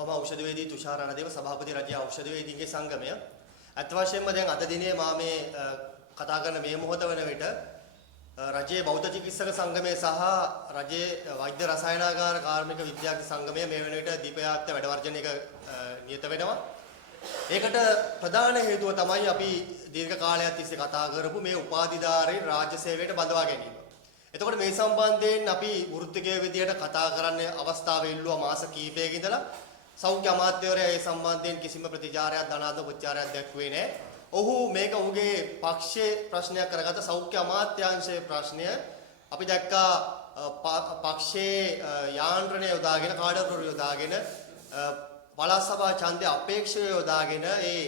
මම ඖෂධවේදී තුෂාර රණදේව සභාපති රජයේ ඖෂධවේදීන්ගේ සංගමය. අත් වශයෙන්ම දැන් අද දිනේ මා මේ කතා කරන මේ මොහොත වන විට රජයේ බෞද්ධ චිකිත්සක සංගමය සහ රජයේ වෛද්‍ය රසායනාගාර කාර්මික විද්‍යාර්ථී සංගමය මේ වෙන විට දීපයාත්ත වැඩ වර්ජනයක නියත වෙනවා. ඒකට ප්‍රධාන හේතුව තමයි අපි දීර්ඝ කාලයක් තිස්සේ කතා කරපු මේ උපාධිධාරී රාජ්‍ය සේවයට බඳවා ගැනීම. එතකොට මේ සම්බන්ධයෙන් අපි වෘත්තිකයේ විදියට කතා කරන්න අවස්ථාව ඉල්ලුවා මාස කිහිපයක ඉඳලා සෞඛ්‍ය අමාත්‍යවරයා ඒ සම්බන්ධයෙන් කිසිම ප්‍රතිචාරයක් ධනාත්මක ප්‍රතිචාරයක් දැක්ුවේ නැහැ. ඔහු මේක ඔහුගේ පක්ෂයේ ප්‍රශ්නයක් කරගත්ත සෞඛ්‍ය අමාත්‍යාංශයේ ප්‍රශ්නය අපි දැක්කා පක්ෂයේ යාන්ත්‍රණය යොදාගෙන කාඩකරු යොදාගෙන පළාත් සභා ඡන්දය අපේක්ෂය යොදාගෙන ඒ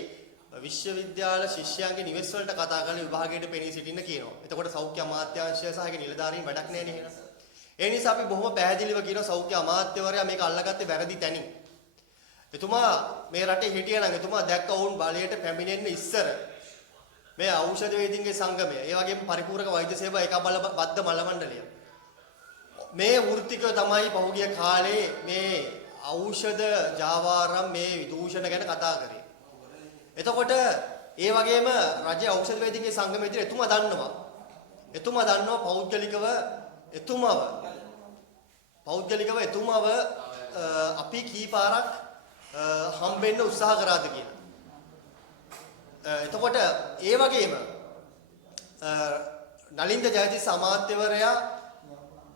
විශ්වවිද්‍යාල ශිෂ්‍යයන්ගේ නිවෙස් වලට කතා කරන විභාගයට පෙනී සිටින්න කියනවා. එතකොට සෞඛ්‍ය අමාත්‍යාංශය සහ ඒකේ නිලධාරීන් වැඩක් නැහැ නේද? ඒ නිසා අපි බොහොම පැහැදිලිව කියනවා සෞඛ්‍ය අමාත්‍යවරයා මේක අල්ලගත්තේ වැරදි තැනින්. එතුමා මේ රටේ හිටියා නම් එතුමා දැක්ක වුන් බලයට පැමිණෙන්න ඉස්සර මේ ඖෂධ වේදින්ගේ සංගමය, ඒ වගේම පරිපූර්ණක වෛද්‍ය සේවා ඒකබල බද්ධ මල මණ්ඩලය මේ වෘත්තිකයෝ තමයි පහුගිය කාලේ මේ ඖෂධ ජාවාරම් මේ විදූෂණ ගැන කතා කරේ. එතකොට ඒ වගේම රජයේ ඖෂධ වේදින්ගේ සංගමයේ විදිහට එතුමා දන්නවා පෞද්ගලිකව අපි කීපාරක් හම්බෙන්න උත්සාහ කරාද කියලා. එතකොට ඒ වගේම නලින්ද ජයතිස්ස අමාත්‍යවරයා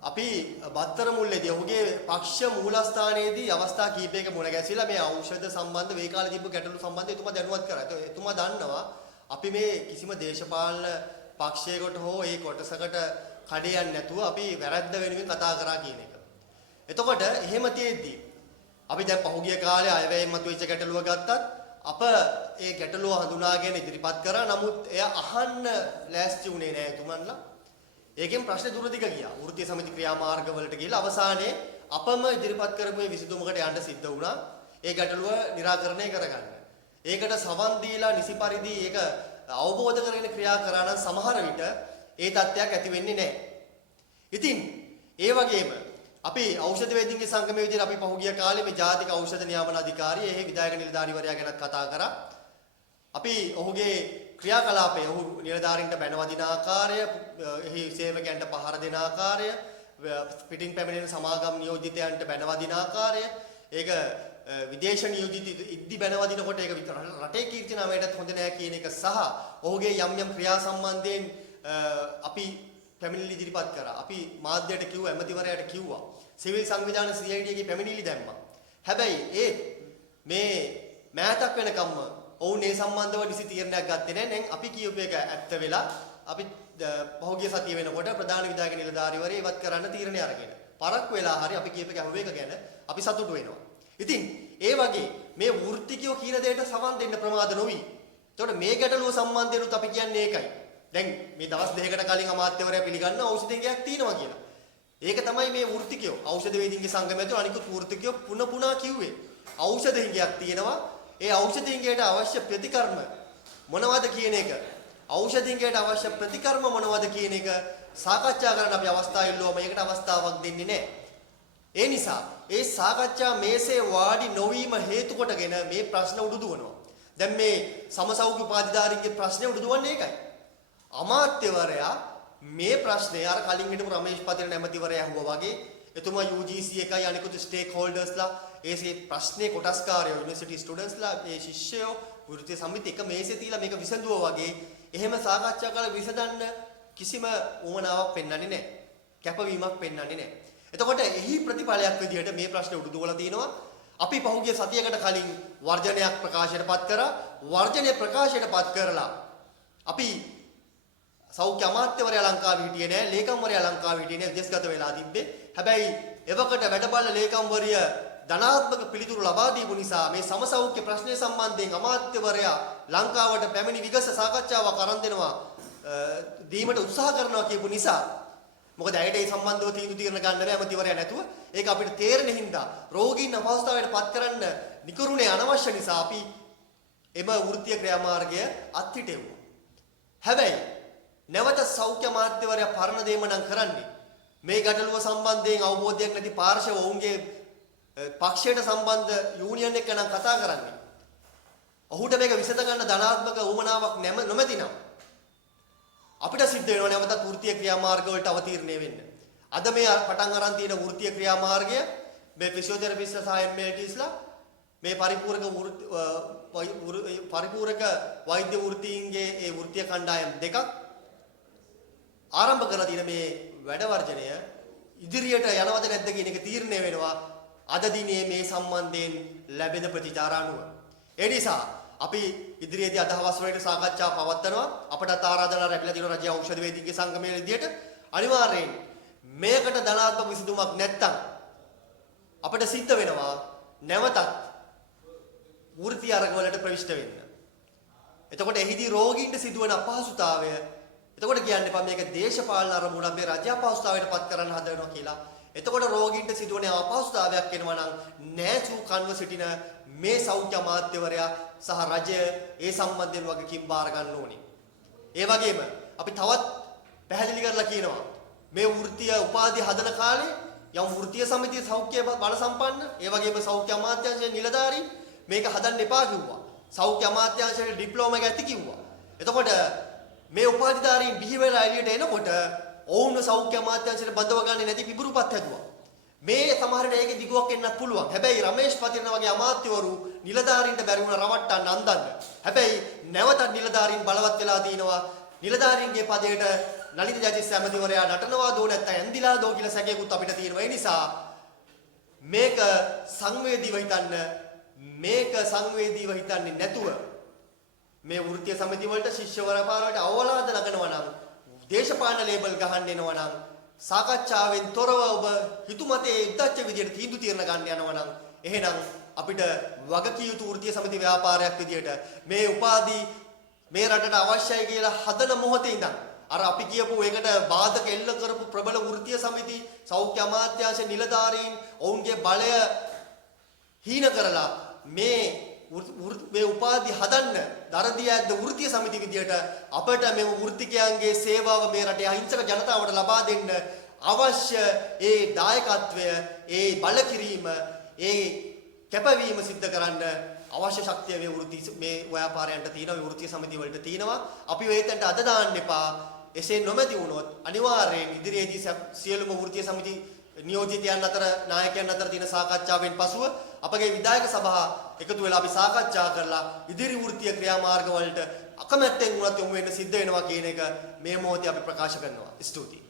අපි බත්තර මුල්ලේදී ඔහුගේ පක්ෂ මූලස්ථානයේදී අවස්ථා කීපයක මුණ ගැසිලා මේ ඖෂධ සම්බන්ධ වේ කාලේ තිබ්බ ගැටලු සම්බන්ධව එතුමා දැනුවත් කරා. එතුමා දන්නවා අපි මේ කිසිම දේශපාලන පක්ෂයකට හෝ ඒ කොටසකට කඩයන් නැතුව අපි වැරද්ද වෙනුවෙන් කතා කරා කියන එක. එතකොට එහෙම තියෙද්දී අපි දැන් පහුගිය කාලේ අයවැයෙන් මතුවෙච්ච ගැටලුව ගත්තත් අප ඒ ගැටලුව හඳුනාගෙන ඉදිරිපත් කරා. නමුත් එය අහන්න ලෑස්ති වුණේ නැහැ එතුමන්ලා. ඒකෙන් ප්‍රශ්නේ දුරදිග ගියා. වෘත්තීය සමිති ක්‍රියාමාර්ග වලට ගිහලා අවසානයේ අපම ඉදිරිපත් කරපු මේ විසඳුමකට යන්න සිද්ධ වුණා. ඒ ගැටලුව निराකරණය කරගන්න. ඒකට සවන් දීලා නිසි පරිදි ඒක අවබෝධ කරගෙන ක්‍රියා කරා නම් සමහර විට ඒ තත්ත්වයක් ඇති වෙන්නේ නැහැ. ඉතින් ඒ වගේම අපි ඖෂධ වේදින්ගේ සංගමයේ විදිහට අපි පහුගිය කාලේ මේ ජාතික ඖෂධ නියාමන අධිකාරිය එහි විධායක නිලධාරීවරයා ගැන කතා කරා. අපි ඔහුගේ ක්‍රියාකලාපය, ඔහු නිලධාරීන්ට බැනවදින ආකාරය, එහි සේවකයන්ට පහර දෙන ආකාරය, පිටින් පැමිණෙන සමාගම් නියෝජිතයන්ට බැනවදින ආකාරය, ඒක විදේශ නියෝජිත ඉද්දි බැනවදිනකොට ඒක රටේ කීර්ති නාමයටත් හොඳ නෑ කියන එක සහ ඔහුගේ යම් ක්‍රියා සම්බන්ධයෙන් අපි පැමිණිලි ඉදිරිපත් කරා. අපි මාධ්‍යයට කිව්වා, ඇමතිවරයාට කිව්වා. සිවිල් සංවිධාන CID එකේ පැමිණිලි දැම්මා. හැබැයි ඒ මේ මෑතක් වෙනකම්ම ඔවුන් ඒ සම්බන්ධව නිසි තීරණයක් ගත්තේ නැහැ. දැන් අපි කියූප එක ඇත්ත වෙලා අපි පහුගිය සතිය වෙනකොට ප්‍රධාන විධායක නිලධාරීවරයා ඉවත් කරන්න තීරණය අරගෙන. පරක් වෙලා හරි අපි කියූප එක අහුව එක ගැන අපි සතුටු වෙනවා. ඉතින් ඒ වගේ මේ වෘත්තිකයෝ කියන දෙයට සවන් දෙන්න ප්‍රමාද නොවි. එතකොට මේ ගැටලුව සම්බන්ධයෙන්ුත් අපි කියන්නේ ඒකයි. දැන් මේ දවස් දෙකකට කලින් අමාත්‍යවරයා පිළිගන්න ඖෂධ ගෙයක් තියෙනවා කියලා. ඒක තමයි මේ වෘත්තිකයෝ ඖෂධ වේදින්ගේ සංගමය ඇතුළේ අනිකුත් වෘත්තිකයෝ පුනා කිව්වේ. ඖෂධ ගෙයක් තියෙනවා. ඒ ඖෂධ ගෙයට අවශ්‍ය ප්‍රතිකර්ම මොනවද කියන එක, ඖෂධ ගෙයට අවශ්‍ය ප්‍රතිකර්ම මොනවද කියන එක සාකච්ඡා කරන්න අපි අවස්ථාව ඉල්ලුවා. මේකට අවස්ථාවක් දෙන්නේ නැහැ. ඒ නිසා ඒ සාකච්ඡා මේසේ වාඩි නොවීම හේතු කොටගෙන මේ ප්‍රශ්න උඩුදුවනවා. දැන් මේ සමසෞඛ්‍ය උපාධිධාරීන්ගේ ප්‍රශ්නේ උඩුදුවන්නේ ඒකයි. අමාත්‍යවරයා මේ ප්‍රශ්නේ අර කලින් හිටපු රමේෂ් පතිරණ ඇමතිවරයා අහුවා වගේ එතුමා UGC එකයි අනිකුත් ස්ටේක් හෝල්ඩර්ස්ලා ඒ ප්‍රශ්නේ කොටස්කාරයෝ යුනිවර්සිටි ස්ටුඩන්ට්ස්ලා ඒ ශිෂ්‍යයෝ වෘත්තීය සමිති එක මේසේ තියලා මේක විසඳුවා වගේ එහෙම සාකච්ඡා කරලා විසඳන්න කිසිම උවමනාවක් පෙන්වන්නේ නැහැ. කැපවීමක් පෙන්වන්නේ නැහැ. එතකොට එහි ප්‍රතිඵලයක් විදිහට මේ ප්‍රශ්නේ උඩුදුවලා තිනවා. අපි පහුගිය සතියකට කලින් වර්ජනයක් ප්‍රකාශයටපත් කරා. වර්ජනය ප්‍රකාශයටපත් කරලා අපි සෞඛ්‍ය අමාත්‍යවරයා ලංකාවේ හිටියේ නැහැ, ලේකම්වරයා ලංකාවේ හිටියේ නැහැ, විදේශගත වෙලා තිබ්බේ. හැබැයි එවකට වැඩබල ලේකම්වරිය ධනාත්මක පිළිතුරු ලබා දීපු නිසා මේ සමසෞඛ්‍ය ප්‍රශ්නය සම්බන්ධයෙන් අමාත්‍යවරයා ලංකාවට පැමිණි විගස සාකච්ඡාවක් අරන් දෙනවා දීමට උත්සාහ කරනවා කියපු නිසා මොකද ඇයට ඒ සම්බන්ධව තීන්දුව తీරන ගන්න බැහැ අමාත්‍යවරයා නැතුව. ඒක අපිට තේරෙන හින්දා රෝගීන් අපහසුතාවයට පත් කරන්න නිකරුණේ අනවශ්‍ය නිසා අපි එම වෘත්තීය ක්‍රියාමාර්ගය අත්හිටෙව්වා. හැබැයි නැවත සෞඛ්‍ය අමාත්‍යවරයා පරණ දේම නම් කරන්නේ මේ ගැටලුව සම්බන්ධයෙන් අවබෝධයක් නැති පාර්ශව ඔවුන්ගේ පක්ෂයට සම්බන්ධ යූනියන් එක්ක නම් කතා කරන්නේ. ඔහුට මේක විසඳ ගන්න ධනාත්මක උවමනාවක් නොමැතිනම් අපිට සිද්ධ වෙනවා නැවතත් වෘත්තීය ක්‍රියාමාර්ග වලට අවතීර්ණය වෙන්න. අද මේ පටන් අරන් තියෙන වෘත්තීය ක්‍රියාමාර්ගය මේ ෆිසියෝതെරපිස්ලා සහ MLTස්ලා මේ පරිපූර්ණක වෛද්‍ය වෘත්තීන්ගේ ඒ වෘත්තීය කණ්ඩායම් දෙකක් ආරම්භ කරලා තියෙන මේ වැඩ වර්ජනය ඉදිරියට යනවද නැද්ද කියන එක තීරණය වෙනවා අද දිනේ මේ සම්බන්ධයෙන් ලැබෙන ප්‍රතිචාර අනුව. ඒ නිසා අපි ඉදිරියේදී අද හවස් වලට සාකච්ඡා පවත්වනවා. අපටත් ආරාධනා ලැබිලා තියෙනවා රජයේ ඖෂධ වේදිකේ සංගමයේ විදියට. අනිවාර්යයෙන් මේකට ධනාත්මක විසඳුමක් නැත්තම් අපිට සිද්ධ වෙනවා නැවතත් වෘත්තීය අරගවලට ප්‍රවිෂ්ඨ වෙන්න. එතකොට එහිදී රෝගීන්ට සිදුවන අපහසුතාවය එතකොට කියන්න එපා මේක දේශපාලන අරමුණක් මේ රජය අපහසුතාවයට පත් කරන්න හදනවා කියලා. එතකොට රෝගීන්ට සිදුවන අපහසුතාවයක් එනවා නම් නෑසූ කන්ව සිටින මේ සෞඛ්‍ය අමාත්‍යවරයා සහ රජය ඒ සම්බන්ධයෙන් වගකීම් බාර ගන්න ඕනේ. ඒ වගේම අපි තවත් පැහැදිලි කරලා කියනවා මේ වෘත්තීය උපාධිය හදන කාලේ යම් වෘත්තීය සමිතිය සෞඛ්‍ය බල සම්පන්න ඒ වගේම සෞඛ්‍ය අමාත්‍යාංශයේ නිලධාරී මේක හදන්න එපා කිව්වා. සෞඛ්‍ය අමාත්‍යාංශයේ ඩිප්ලෝමා එක ඇති කිව්වා. එතකොට මේ උපාධිධාරීන් බිහි වෙලා එළියට එනකොට ඔවුන්ව සෞඛ්‍ය අමාත්‍යාංශයට බඳව ගන්නේ නැති පිබුරුපත් හැදුවා. මේ සමහරට ඒකේ දිගුවක් එන්නත් පුළුවන්. හැබැයි රමේෂ් පතිරණ වගේ අමාත්‍යවරු නිලධාරීන්ට බැරි වුණ රවට්ටන්න අන්දන්න. හැබැයි නැවතත් නිලධාරීන් බලවත් වෙලා දිනවා. නිලධාරීන්ගේ පදයට නලිත ජජිස් ඇමතිවරයා නටනවා දෝ නැත්නම් ඇන්දිලා දෝ කියලා සැකයකුත් අපිට තියෙනවා. ඒ නිසා මේක සංවේදීව හිතන්න මේක සංවේදීව හිතන්නේ නැතුව මේ වෘත්තීය සමිති වලට ශිෂ්‍යවරපාරවලට අවලාද නගනවා නම් දේශපාලන ලේබල් ගහන්න එනවා නම් සාකච්ඡාවෙන් තොරව ඔබ හිතුමතේ උද්දච්ච විදියට තීන්දුව తీරන ගන්න යනවා නම් එහෙනම් අපිට වගකිය යුතු වෘත්තීය සමිති ව්‍යාපාරයක් විදියට මේ උපාධි මේ රටට අවශ්‍යයි කියලා හදන මොහොතේ ඉඳන් අර අපි කියපු ඒකට බාධක එල්ල කරපු ප්‍රබල වෘත්තීය සමිති සෞඛ්‍ය අමාත්‍යාංශ නිලධාරීන් ඔවුන්ගේ බලය හීන කරලා මේ උපාධි හදන්න දරදී ඇද්ද වෘත්තීය සමිති විදියට අපට මේ වෘත්තිකයන්ගේ සේවාව මේ රටේ අහිංසක ජනතාවට ලබා දෙන්න අවශ්‍ය ඒ දායකත්වය ඒ බලකිරීම ඒ කැපවීම සිද්ධ කරන්න අවශ්‍ය ශක්තිය මේ ව්‍යාපාරයන්ට තියෙනවා මේ වෘත්තීය සමිති වලට තියෙනවා අපි වේතන්ට අද දාන්න එපා එසේ නොමැති වුණොත් අනිවාර්යයෙන් ඉදිරියේදී සියලුම වෘත්තීය සමිති නියෝජිතයන් අතර නායකයන් අතර තියෙන සාකච්ඡාවෙන් පසුව අපගේ විධායක සභාව එකතු වෙලා අපි සාකච්ඡා කරලා ඉදිරි වෘත්තීය ක්‍රියාමාර්ග වලට අකමැත්තෙන් වුණත් යොමු වෙන්න සිද්ධ වෙනවා කියන එක මේ මොහොතේ අපි ප්‍රකාශ කරනවා. ස්තුතියි.